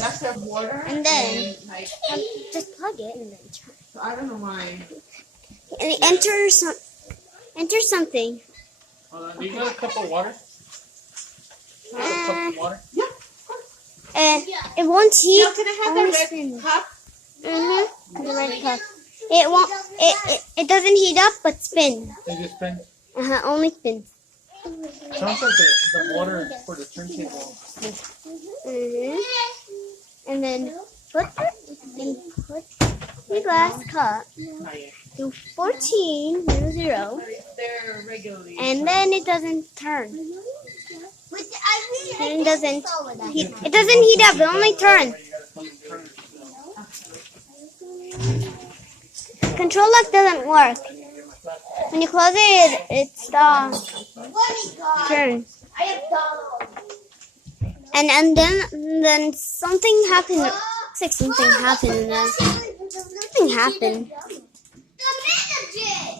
And then just plug it and then turn. So I don't know why. And enter something. Do you got a cup of water? It won't heat. Can I have only the red spin. cup? The red cup. It won't. It doesn't heat up, but spin. It just spins. Only spins. Sounds like the water for the turntable. And then put the glass cup to 1400, They're regularly. and then it doesn't turn. It doesn't heat up. It only turns. Control lock doesn't work. When you close it, it stops. Turns. And then something happened. Looks like something happened, and then something happened.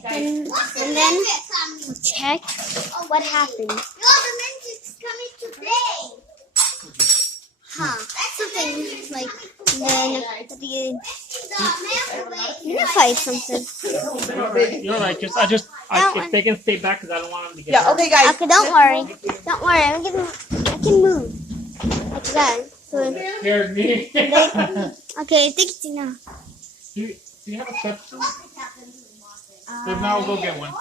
And then we'll check what happened. Something like then unified something. You're right. If they can stay back, because I don't want them to get hurt. Okay, guys. Okay, don't worry. Don't worry. I can move like that. So Scared me. okay, take it now. Do you have a step stool? If not, we'll go get one.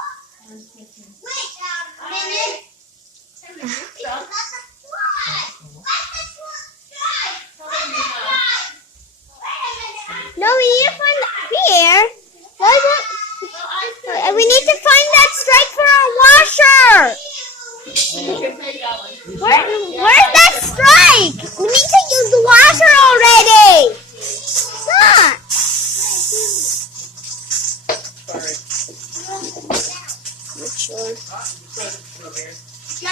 No, we need to find here. We need to find that strike for our washer. Where's that strike? We need to use the washer already. Stop. Not sure.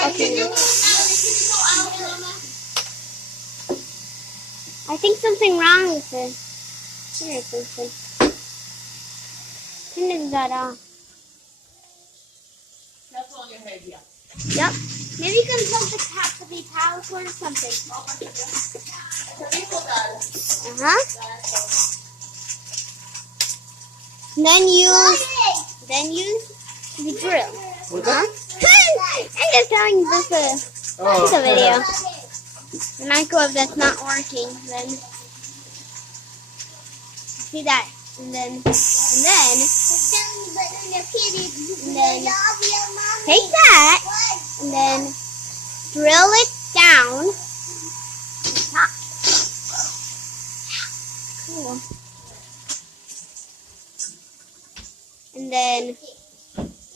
Okay. I think something wrong with it. Here is something. Turn that off. That's on your head, yeah. Yep. Maybe you can plug the cap to be powerful or something. Then use the drill. What's that? I'm just telling you this is a video. The microwave that's not working, then see that, and then take that, and then drill it down. Top. Cool. And then